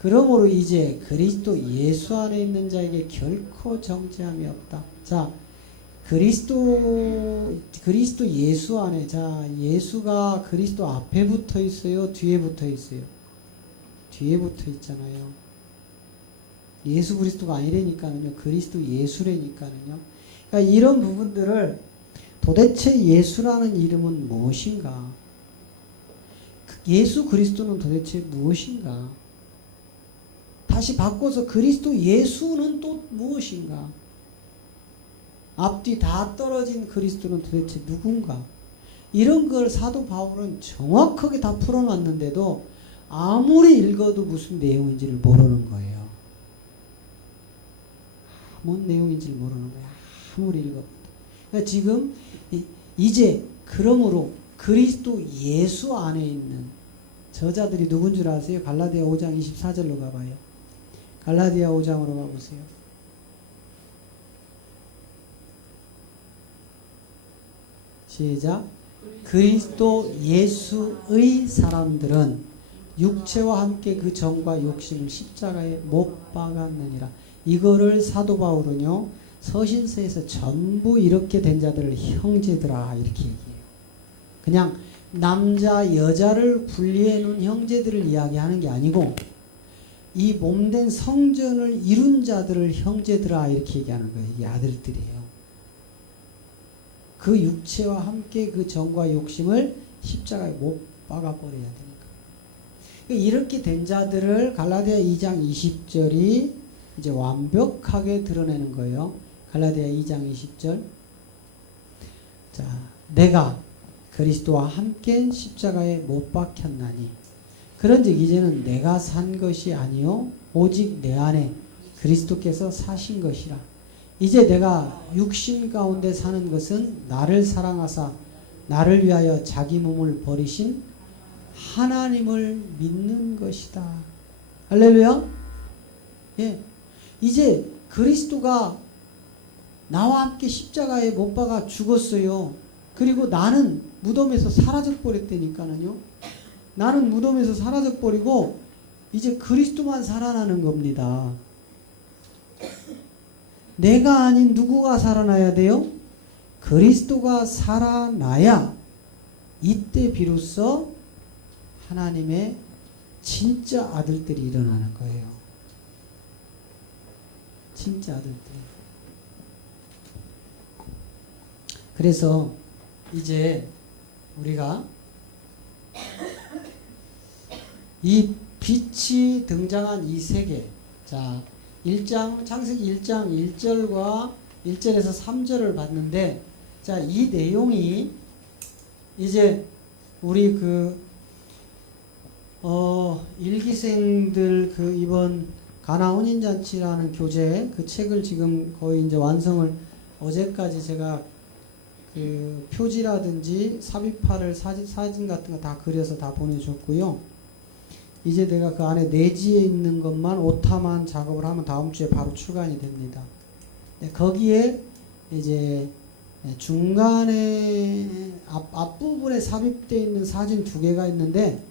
그러므로 이제 그리스도 예수 안에 있는 자에게 결코 정죄함이 없다. 자, 그리스도 예수 안에, 자, 예수가 그리스도 앞에 붙어 있어요? 뒤에 붙어 있어요? 뒤에 붙어 있잖아요. 예수 그리스도가 아니라니까는요. 그리스도 예수라니까는요. 그러니까 이런 부분들을 도대체 예수라는 이름은 무엇인가? 예수 그리스도는 도대체 무엇인가? 다시 바꿔서 그리스도 예수는 또 무엇인가? 앞뒤 다 떨어진 그리스도는 도대체 누군가? 이런 걸 사도 바울은 정확하게 다 풀어놨는데도 아무리 읽어도 무슨 내용인지를 모르는 거예요. 뭔 내용인지를 모르는 거예요. 아무리 읽어도. 그러니까 지금 이제 그러므로 그리스도 예수 안에 있는 저자들이 누군 줄 아세요? 갈라디아 5장 24절로 가봐요. 갈라디아 5장으로 가보세요. 시작. 그리스도 예수의 사람들은 육체와 함께 그 정과 욕심을 십자가에 못 박았느니라. 이거를 사도 바울은요 서신서에서 전부 이렇게 된 자들을 형제들아 이렇게 얘기해요. 그냥 남자 여자를 분리해 놓은 형제들을 이야기하는 게 아니고 이 몸된 성전을 이룬 자들을 형제들아 이렇게 얘기하는 거예요. 이게 아들들이에요. 그 육체와 함께 그 정과 욕심을 십자가에 못 박아버려야 되니까. 이렇게 된 자들을 갈라디아 2장 20절이 이제 완벽하게 드러내는 거예요. 갈라디아 2장 20절. 자, 내가 그리스도와 함께 십자가에 못 박혔나니 그런즉 이제는 내가 산 것이 아니요 오직 내 안에 그리스도께서 사신 것이라. 이제 내가 육신 가운데 사는 것은 나를 사랑하사 나를 위하여 자기 몸을 버리신 하나님을 믿는 것이다. 할렐루야. 예. 이제 그리스도가 나와 함께 십자가에 못 박아 죽었어요. 그리고 나는 무덤에서 사라져 버렸다니까는요. 나는 무덤에서 사라져 버리고 이제 그리스도만 살아나는 겁니다. 내가 아닌 누구가 살아나야 돼요? 그리스도가 살아나야 이때 비로소 하나님의 진짜 아들들이 일어나는 거예요. 진짜 아들들. 그래서 이제 우리가 이 빛이 등장한 이 세계, 자, 창세기 1장 1절과 1절에서 3절을 봤는데, 자, 이 내용이 이제 우리 일기생들 이번 가나 혼인잔치라는 교재 그 책을 지금 거의 이제 완성을 어제까지 제가 표지라든지 삽입판을 사진 같은 거 다 그려서 다 보내줬고요. 이제 내가 그 안에 내지에 있는 것만 오타만 작업을 하면 다음 주에 바로 출간이 됩니다. 거기에 이제 중간에 앞부분에 삽입되어 있는 사진 2개가 있는데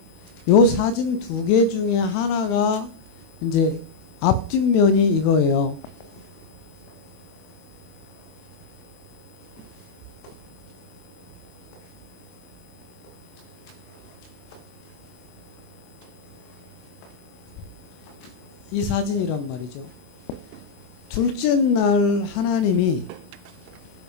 요 사진 2개 중에 하나가 이제 앞뒷면이 이거예요. 이 사진이란 말이죠. 둘째 날 하나님이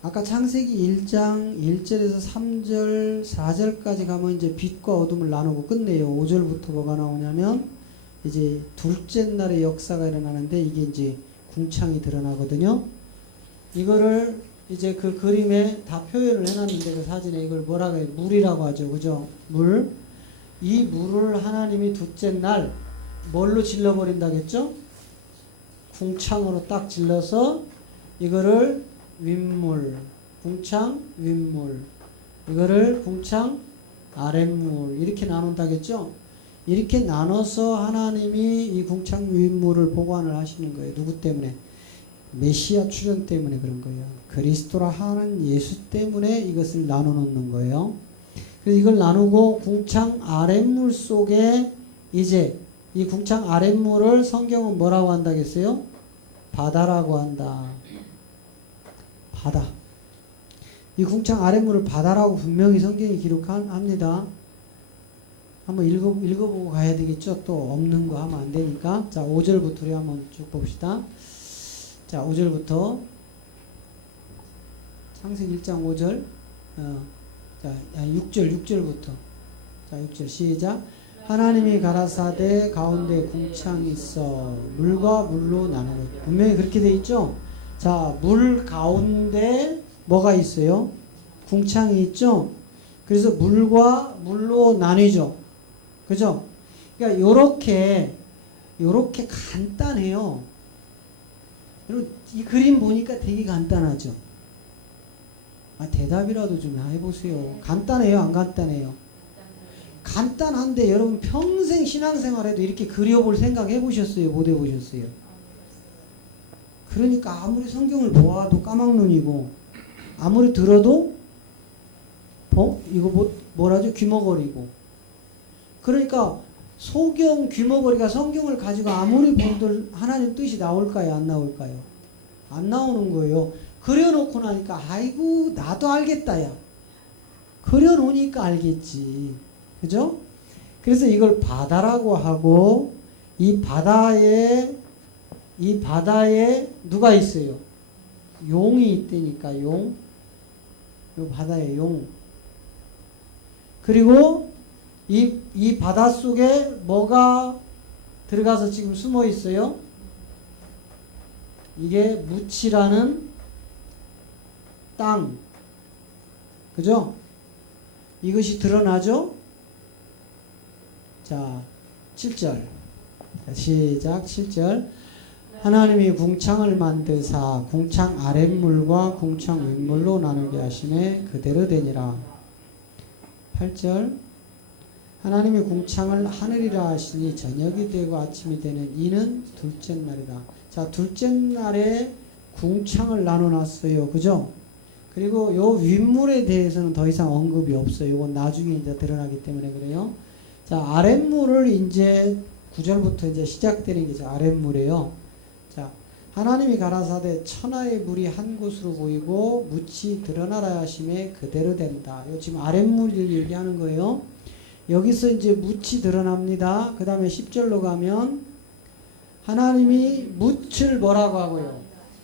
아까 창세기 1장 1절에서 3절 4절까지 가면 이제 빛과 어둠을 나누고 끝내요. 5절부터 뭐가 나오냐면 이제 둘째 날의 역사가 일어나는데 이게 이제 궁창이 드러나거든요. 이거를 이제 그 그림에 다 표현을 해놨는데 그 사진에 이걸 뭐라고 해요? 물이라고 하죠. 그죠? 물. 이 물을 하나님이 둘째 날 뭘로 질러버린다겠죠? 궁창으로 딱 질러서 이거를 윗물, 궁창, 윗물, 이거를 궁창, 아랫물 이렇게 나눈다겠죠? 이렇게 나눠서 하나님이 이 궁창, 윗물을 보관을 하시는 거예요. 누구 때문에? 메시아 출현 때문에 그런 거예요. 그리스도라 하는 예수 때문에 이것을 나눠 놓는 거예요. 그래서 이걸 나누고 궁창 아랫물 속에 이제 이 궁창 아랫물을 성경은 뭐라고 한다겠어요? 바다라고 한다. 바다. 이 궁창 아랫물을 바다라고 분명히 성경이 기록합니다. 한번 읽어보고 가야 되겠죠? 또 없는 거 하면 안 되니까. 자, 5절부터 우리 한번 쭉 봅시다. 자, 5절부터. 창세기 1장 5절. 자, 6절부터. 자, 6절 시작. 하나님이 가라사대 가운데 궁창이 있어 물과 물로 나누고. 분명히 그렇게 돼 있죠? 자, 물 가운데 뭐가 있어요? 궁창이 있죠? 그래서 물과 물로 나뉘죠. 그죠? 그러니까 요렇게 간단해요. 여러분, 이 그림 보니까 되게 간단하죠? 대답이라도 좀 해보세요. 간단해요? 안 간단해요? 간단한데 여러분 평생 신앙생활 해도 이렇게 그려볼 생각 해보셨어요? 못 해보셨어요? 그러니까 아무리 성경을 보아도 까막눈이고 아무리 들어도 이거 뭐라죠? 귀머거리고. 그러니까 소경 귀머거리가 성경을 가지고 아무리 본들 하나님 뜻이 나올까요? 안 나올까요? 안 나오는 거예요. 그려놓고 나니까 아이고 나도 알겠다 야. 그려놓으니까 알겠지. 그죠? 그래서 이걸 바다라고 하고 이 바다에 누가 있어요? 용이 있다니까 용. 이 바다에 용. 그리고 이 바다 속에 뭐가 들어가서 지금 숨어 있어요? 이게 무치라는 땅. 그죠? 이것이 드러나죠? 자, 7절. 시작. 7절. 하나님이 궁창을 만드사 궁창 아랫물과 궁창 윗물로 나누게 하시매 그대로 되니라. 8절. 하나님이 궁창을 하늘이라 하시니 저녁이 되고 아침이 되는 이는 둘째 날이다. 자, 둘째 날에 궁창을 나눠놨어요. 그죠? 그리고 요 윗물에 대해서는 더 이상 언급이 없어요. 이건 나중에 이제 드러나기 때문에 그래요. 자, 아랫물을 이제 9절부터 이제 시작되는 게 아랫물이에요. 자, 하나님이 가라사대 천하의 물이 한 곳으로 보이고 묻이 드러나라 하심에 그대로 된다. 요 지금 아랫물을 얘기하는 거예요. 여기서 이제 묻이 드러납니다. 그 다음에 10절로 가면 하나님이 묻을 뭐라고 하고요?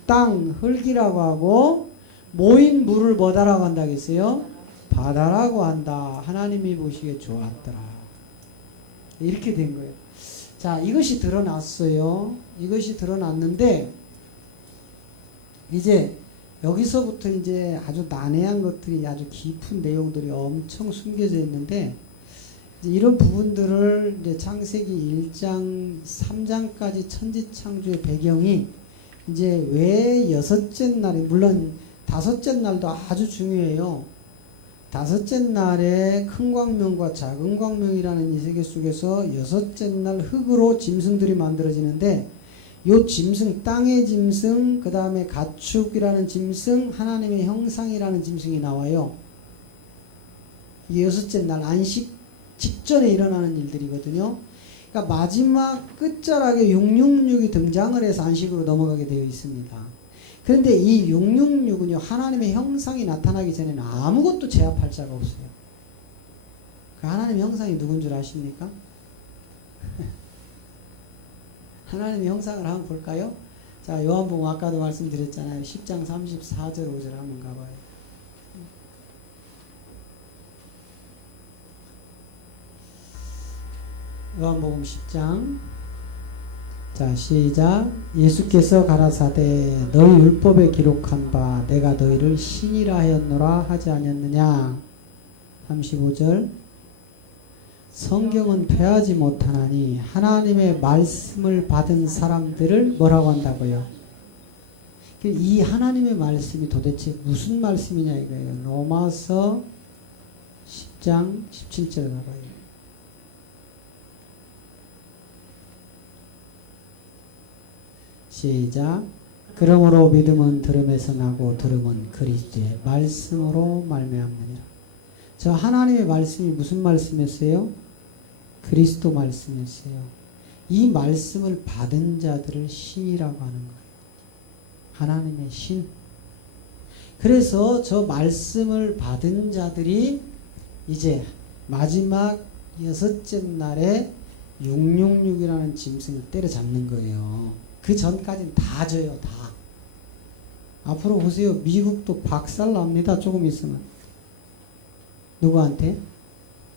땅, 흙이라고 하고 모인 물을 뭐다라고 한다겠어요? 바다라고 한다. 하나님이 보시기에 좋았더라. 이렇게 된 거예요. 자, 이것이 드러났어요. 이것이 드러났는데 이제 여기서부터 이제 아주 난해한 것들이 아주 깊은 내용들이 엄청 숨겨져 있는데 이제 이런 부분들을 이제 창세기 1장 3장까지 천지창조의 배경이 이제 왜 여섯째 날이 물론 다섯째 날도 아주 중요해요. 다섯째 날에 큰 광명과 작은 광명이라는 이 세계 속에서 여섯째 날 흙으로 짐승들이 만들어지는데 요 짐승, 땅의 짐승, 그 다음에 가축이라는 짐승, 하나님의 형상이라는 짐승이 나와요. 이게 여섯째 날 안식 직전에 일어나는 일들이거든요. 그러니까 마지막 끝자락에 666이 등장을 해서 안식으로 넘어가게 되어 있습니다. 그런데 이 666은요, 하나님의 형상이 나타나기 전에는 아무것도 제압할 자가 없어요. 그 하나님의 형상이 누군 줄 아십니까? 하나님의 형상을 한번 볼까요? 자, 요한복음 아까도 말씀드렸잖아요. 10장 34절 5절 한번 가봐요. 요한복음 10장. 자, 시작. 예수께서 가라사대 너희 율법에 기록한 바 내가 너희를 신이라 하였노라 하지 아니었느냐. 35절. 성경은 패하지 못하나니 하나님의 말씀을 받은 사람들을 뭐라고 한다고요? 이 하나님의 말씀이 도대체 무슨 말씀이냐 이거예요. 로마서 10장 17절 가봐요. 시작. 그러므로 믿음은 들음에서 나고 들음은 그리스도의 말씀으로 말미암느니라. 저 하나님의 말씀이 무슨 말씀이었어요? 그리스도 말씀이었어요. 이 말씀을 받은 자들을 신이라고 하는 거예요. 하나님의 신. 그래서 저 말씀을 받은 자들이 이제 마지막 6째 날에 666이라는 짐승을 때려잡는 거예요. 그 전까지는 다 져요. 다. 앞으로 보세요. 미국도 박살납니다. 조금 있으면. 누구한테?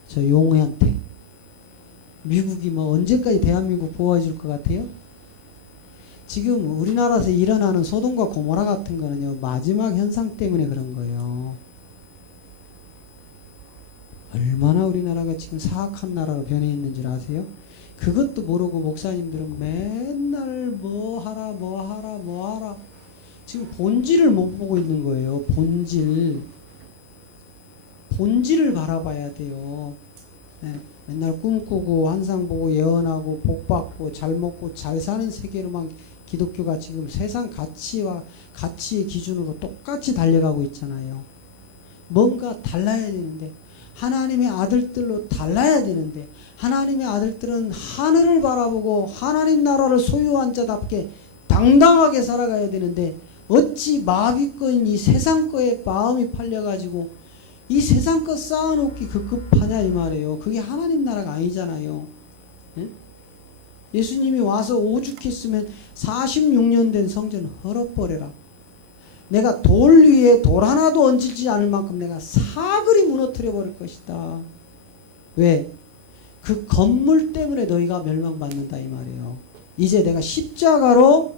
저 용우한테. 미국이 뭐 언제까지 대한민국 보호해 줄 것 같아요? 지금 우리나라에서 일어나는 소돔과 고모라 같은 거는요, 마지막 현상 때문에 그런 거예요. 얼마나 우리나라가 지금 사악한 나라로 변해 있는 줄 아세요? 그것도 모르고 목사님들은 맨날 뭐 하라. 지금 본질을 못 보고 있는 거예요. 본질을 바라봐야 돼요. 네. 맨날 꿈꾸고 환상 보고 예언하고 복 받고 잘 먹고 잘 사는 세계로만 기독교가 지금 세상 가치의 기준으로 똑같이 달려가고 있잖아요. 뭔가 달라야 되는데, 하나님의 아들들로 달라야 되는데, 하나님의 아들들은 하늘을 바라보고 하나님 나라를 소유한 자답게 당당하게 살아가야 되는데, 어찌 마귀거인 이 세상 거에 마음이 팔려가지고 이 세상 거 쌓아놓기 급급하냐 이 말이에요. 그게 하나님 나라가 아니잖아요. 예? 예수님이 와서 오죽했으면 46년 된 성전 헐어버려라. 내가 돌 위에 돌 하나도 얹히지 않을 만큼 내가 사그리 무너뜨려 버릴 것이다. 왜? 그 건물 때문에 너희가 멸망받는다 이 말이에요. 이제 내가 십자가로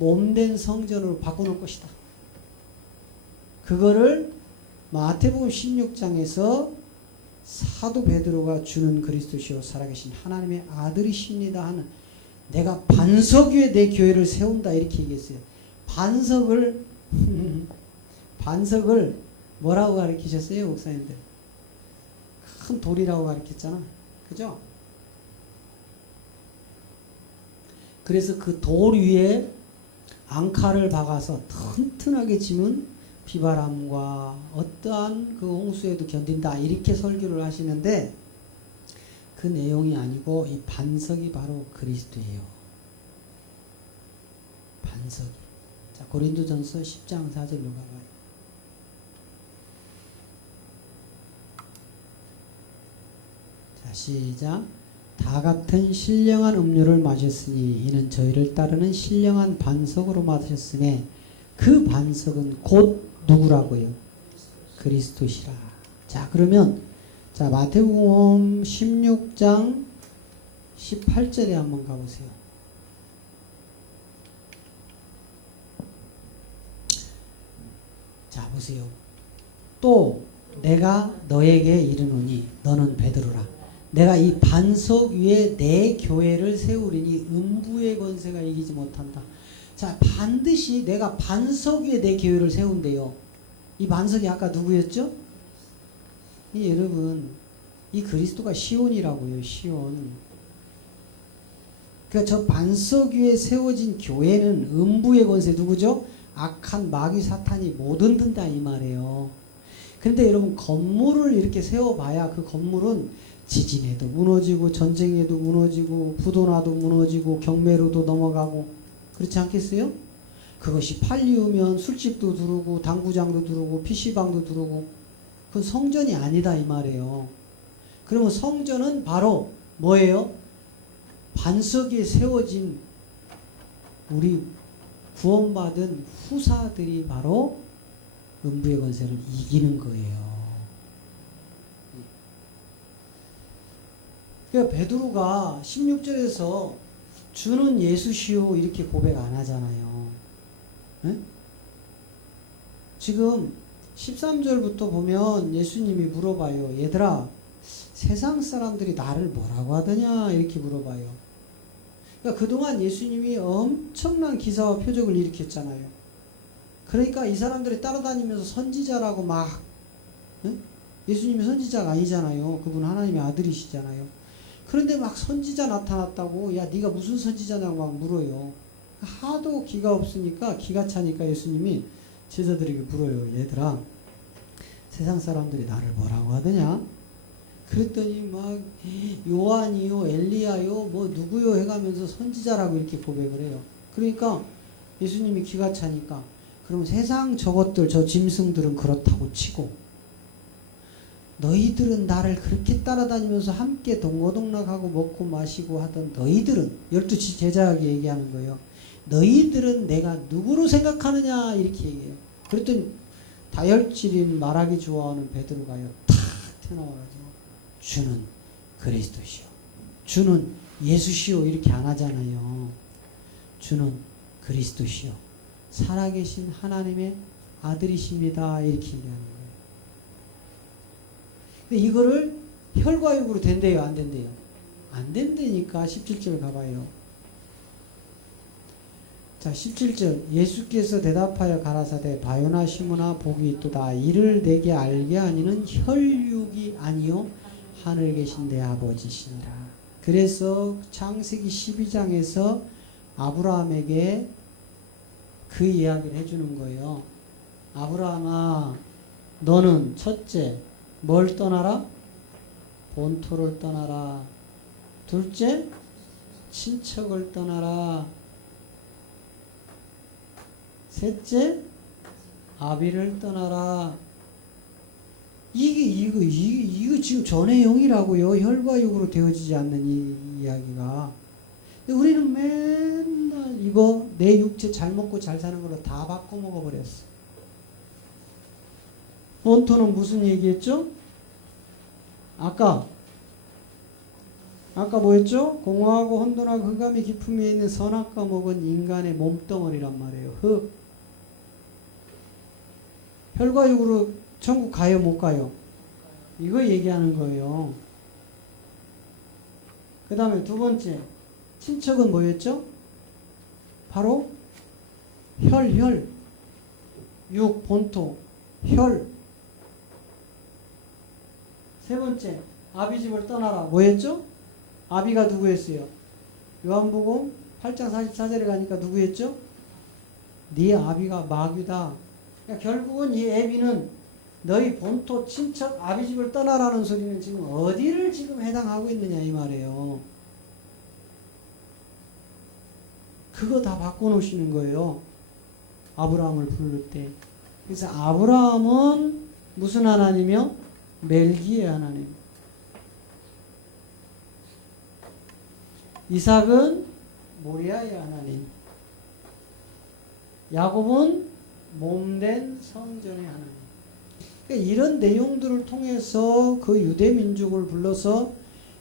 몸된 성전으로 바꿔놓을 것이다. 그거를 마태복음 16장에서 사도 베드로가 주는 그리스도시요 살아계신 하나님의 아들이십니다 하는, 내가 반석 위에 내 교회를 세운다 이렇게 얘기했어요. 반석을 뭐라고 가르치셨어요 목사님들? 큰 돌이라고 가르쳤잖아. 그죠? 그래서 그 돌 위에 앙카를 박아서 튼튼하게 지문 비바람과 어떠한 그 홍수에도 견딘다 이렇게 설교를 하시는데, 그 내용이 아니고 이 반석이 바로 그리스도예요. 반석이. 자, 고린도전서 10장 4절로 가봐요. 자, 시작. 다 같은 신령한 음료를 마셨으니 이는 저희를 따르는 신령한 반석으로 마셨으니 그 반석은 곧 누구라고요? 그리스도시라. 자, 그러면 자, 마태복음 16장 18절에 한번 가보세요. 자, 보세요. 또 내가 너에게 이르노니 너는 베드로라. 내가 이 반석 위에 내 교회를 세우리니 음부의 권세가 이기지 못한다. 자, 반드시 내가 반석 위에 내 교회를 세운대요. 이 반석이 아까 누구였죠? 여러분, 이 그리스도가 시온이라고요. 시온. 그러니까 저 반석 위에 세워진 교회는 음부의 권세 누구죠? 악한 마귀 사탄이 못 흔든다 이 말이에요. 그런데 여러분, 건물을 이렇게 세워봐야 그 건물은 지진에도 무너지고 전쟁에도 무너지고 부도나도 무너지고 경매로도 넘어가고 그렇지 않겠어요? 그것이 팔리우면 술집도 두르고 당구장도 두르고 PC방도 두르고, 그건 성전이 아니다 이 말이에요. 그러면 성전은 바로 뭐예요? 반석 위에 세워진 우리 구원받은 후사들이 바로 음부의 권세를 이기는 거예요. 그러니까 베드로가 16절에서 주는 예수시오 이렇게 고백 안 하잖아요. 네? 지금 13절부터 보면 예수님이 물어봐요. 얘들아, 세상 사람들이 나를 뭐라고 하더냐 이렇게 물어봐요. 그러니까 그동안 예수님이 엄청난 기사와 표적을 일으켰잖아요. 그러니까 이 사람들이 따라다니면서 선지자라고 막, 네? 예수님이 선지자가 아니잖아요. 그분 하나님의 아들이시잖아요. 그런데 막 선지자 나타났다고, 야 네가 무슨 선지자냐고 막 물어요. 하도 기가 없으니까, 기가 차니까 예수님이 제자들에게 물어요. 얘들아, 세상 사람들이 나를 뭐라고 하더냐? 그랬더니 막 요한이요, 엘리야요, 뭐 누구요 해가면서 선지자라고 이렇게 고백을 해요. 그러니까 예수님이 기가 차니까 그럼 세상 저것들 저 짐승들은 그렇다고 치고 너희들은 나를 그렇게 따라다니면서 함께 동고동락하고 먹고 마시고 하던 너희들은 12 제자에게 얘기하는 거예요. 너희들은 내가 누구로 생각하느냐 이렇게 얘기해요. 그랬더니 다혈질인 말하기 좋아하는 베드로가요 탁 튀어나와가지고 주는 그리스도시요, 주는 예수시요 이렇게 안 하잖아요. 주는 그리스도시요, 살아계신 하나님의 아들이십니다 이렇게 얘기하는 거예요. 근데 이거를 혈과육으로 된대요, 안 된대요? 안 된다니까. 17절 가봐요. 자, 17절 예수께서 대답하여 가라사대 바요나 시므나 복이 있도다. 이를 내게 알게 하니는 혈육이 아니요 하늘에 계신 내 아버지시니라. 그래서 창세기 12장에서 아브라함에게 그 이야기를 해주는 거예요. 아브라함아, 너는 첫째 뭘 떠나라? 본토를 떠나라. 둘째 친척을 떠나라. 셋째 아비를 떠나라. 이거 지금 전의 영이라고요. 혈과 육으로 되어지지 않는 이 이야기가. 근데 우리는 맨날 이거 내 육체 잘 먹고 잘 사는 걸로 다 바꿔 먹어버렸어. 본토는 무슨 얘기했죠? 아까 뭐였죠? 공허하고 혼돈하고 흑암이 깊음에 있는 선악과 먹은 인간의 몸덩어리란 말이에요. 흙. 혈과 육으로 천국 가요, 못 가요? 이거 얘기하는 거예요. 그 다음에 두 번째 친척은 뭐였죠? 바로 혈, 육, 본토, 혈. 세 번째 아비 집을 떠나라. 뭐였죠? 아비가 누구였어요? 요한복음 8장 44절에 가니까 누구였죠? 네 아비가 마귀다. 그러니까 결국은 이 애비는 너희 본토 친척 아비 집을 떠나라는 소리는 지금 어디를 지금 해당하고 있느냐 이 말이에요. 그거 다 바꿔놓으시는 거예요. 아브라함을 부를 때. 그래서 아브라함은 무슨 하나님이요? 멜기의 하나님. 이삭은 모리아의 하나님. 야곱은 몸된 성전의 하나님. 그러니까 이런 내용들을 통해서 그 유대 민족을 불러서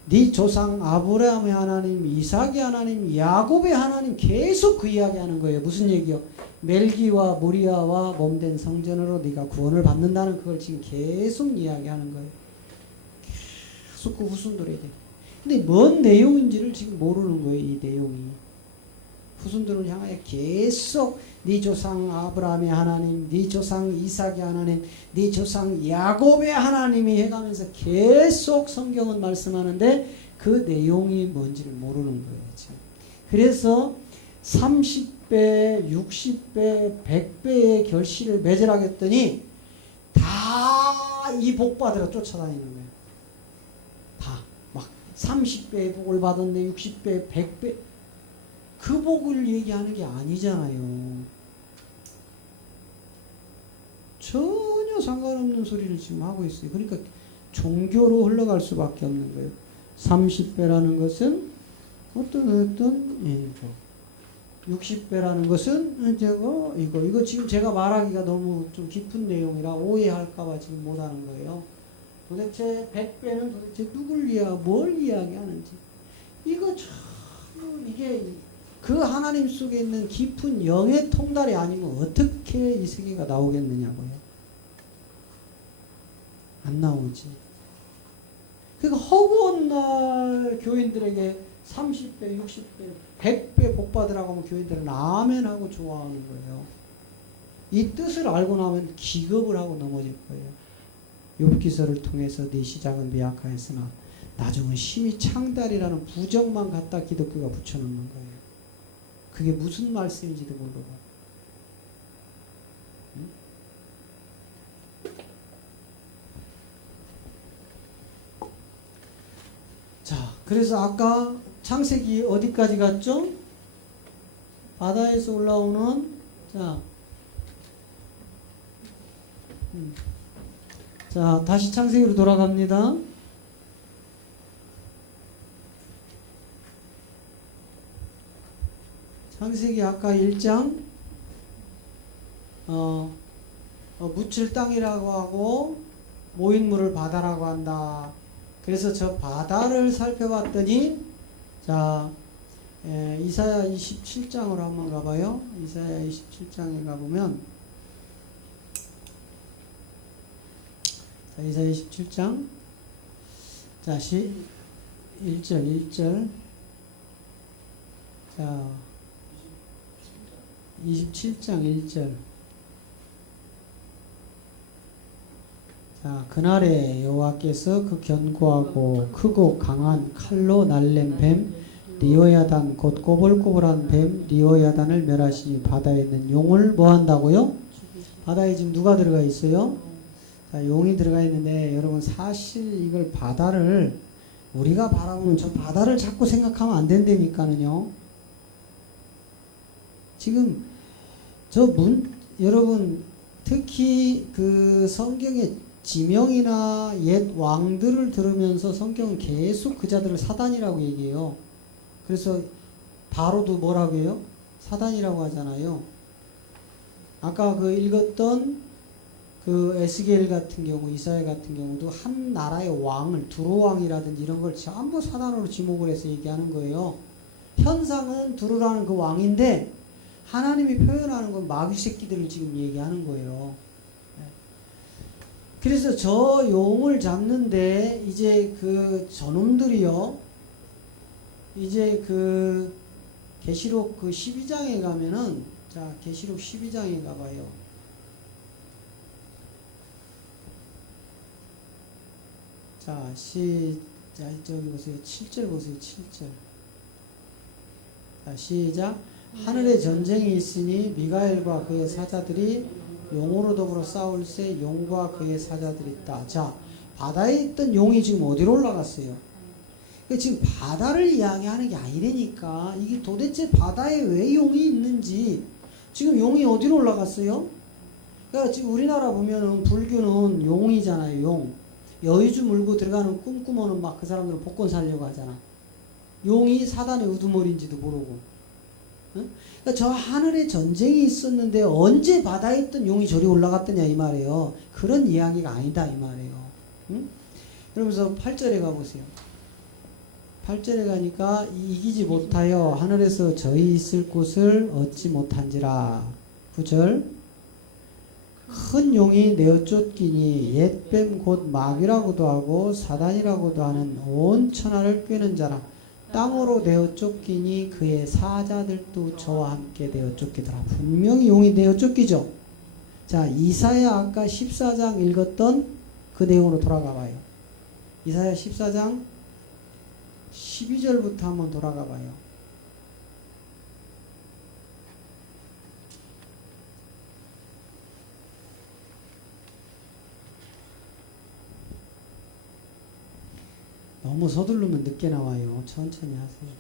네 조상 아브라함의 하나님, 이삭의 하나님, 야곱의 하나님 계속 그 이야기하는 거예요. 무슨 얘기요? 멜기와 모리아와 몸된 성전으로 네가 구원을 받는다는 그걸 지금 계속 이야기하는 거예요. 계속 그 후순들에 대해. 근데 뭔 내용인지를 지금 모르는 거예요. 이 내용이. 후순들을 향하여 계속 네 조상 아브라함의 하나님, 네 조상 이삭의 하나님, 네 조상 야곱의 하나님이 해가면서 계속 성경은 말씀하는데 그 내용이 뭔지를 모르는 거예요. 지금. 그래서 30배, 60배, 100배의 결실을 맺으라겠더니 다 이 복 받으러 쫓아다니는 거예요. 다 막 30배의 복을 받았네, 60배, 100배. 그 복을 얘기하는 게 아니잖아요. 전혀 상관없는 소리를 지금 하고 있어요. 그러니까 종교로 흘러갈 수밖에 없는 거예요. 30배라는 것은 어떤 60배라는 것은 이거 지금 제가 말하기가 너무 좀 깊은 내용이라 오해할까봐 지금 못하는 거예요. 도대체 100배는 도대체 누굴 뭘 이야기하는지 이거 참 이게 그 하나님 속에 있는 깊은 영의 통달이 아니면 어떻게 이 세계가 나오겠느냐고요. 안 나오지. 그러니까 허구한 날 교인들에게 30배, 60배, 100배 복 받으라고 하면 교인들은 아멘하고 좋아하는 거예요. 이 뜻을 알고 나면 기겁을 하고 넘어질 거예요. 욥기서를 통해서 네 시작은 미약하였으나 나중은 심히 창달이라는 부정만 갖다 기독교가 붙여놓는 거예요. 그게 무슨 말씀인지도 모르고. 그래서 아까 창세기 어디까지 갔죠? 바다에서 올라오는 자, 자 다시 창세기로 돌아갑니다. 창세기 아까 1장 묻힐 땅이라고 하고 모인물을 바다라고 한다. 그래서 저 바다를 살펴봤더니 자 이사야 27장으로 한번 가봐요. 이사야 27장에 가보면 자, 이사야 27장 자 1절 자 27장 1절 자 그날에 여호와께서 그 견고하고 크고 강한 칼로 날랜 뱀 리오야단 곧 꼬불꼬불한 뱀 리오야단을 멸하시니 바다에 있는 용을 뭐 한다고요? 바다에 지금 누가 들어가 있어요? 자, 용이 들어가 있는데 여러분 사실 이걸 바다를 우리가 바라보는 저 바다를 자꾸 생각하면 안 된다니까는요. 지금 여러분 특히 그 성경의 지명이나 옛 왕들을 들으면서 성경은 계속 그 자들을 사단이라고 얘기해요. 그래서 바로도 뭐라고 해요? 사단이라고 하잖아요. 아까 그 읽었던 그 에스겔 같은 경우, 이사야 같은 경우도 한 나라의 왕을 두로 왕이라든지 이런 걸 전부 사단으로 지목을 해서 얘기하는 거예요. 현상은 두루라는 그 왕인데 하나님이 표현하는 건 마귀 새끼들을 지금 얘기하는 거예요. 그래서 저 용을 잡는데 이제 그 저놈들이요. 이제 그 계시록 그 12장에 가면은 자 계시록 12장에 가봐요. 자 저기 보세요. 7절 보세요. 7절. 자 시작. 하늘에 전쟁이 있으니 미가엘과 그의 사자들이 용으로 더불어 싸울새 용과 그의 사자들이 있다. 자 바다에 있던 용이 지금 어디로 올라갔어요? 지금 바다를 이야기하는 게 아니라니까. 이게 도대체 바다에 왜 용이 있는지. 지금 용이 어디로 올라갔어요? 그러니까 지금 우리나라 보면은 불교는 용이잖아요. 용. 여의주 물고 들어가는 꿈꾸면은 막 그 사람들은 복권 살려고 하잖아. 용이 사단의 우두머리인지도 모르고. 응? 그러니까 저 하늘에 전쟁이 있었는데 언제 바다에 있던 용이 저리 올라갔더냐 이 말이에요. 그런 이야기가 아니다 이 말이에요. 응? 그러면서 8절에 가보세요. 8절에 가니까 이기지 못하여 하늘에서 저희 있을 곳을 얻지 못한지라. 9절 큰 용이 내어 쫓기니 옛뱀 곧 마귀라고도 하고 사단이라고도 하는 온 천하를 꿰는 자라. 땅으로 내어 쫓기니 그의 사자들도 저와 함께 내어 쫓기더라. 분명히 용이 내어 쫓기죠. 자 이사야 아까 14장 읽었던 그 내용으로 돌아가 봐요. 이사야 14장 12절부터 한번 돌아가 봐요. 너무 서두르면 늦게 나와요. 천천히 하세요.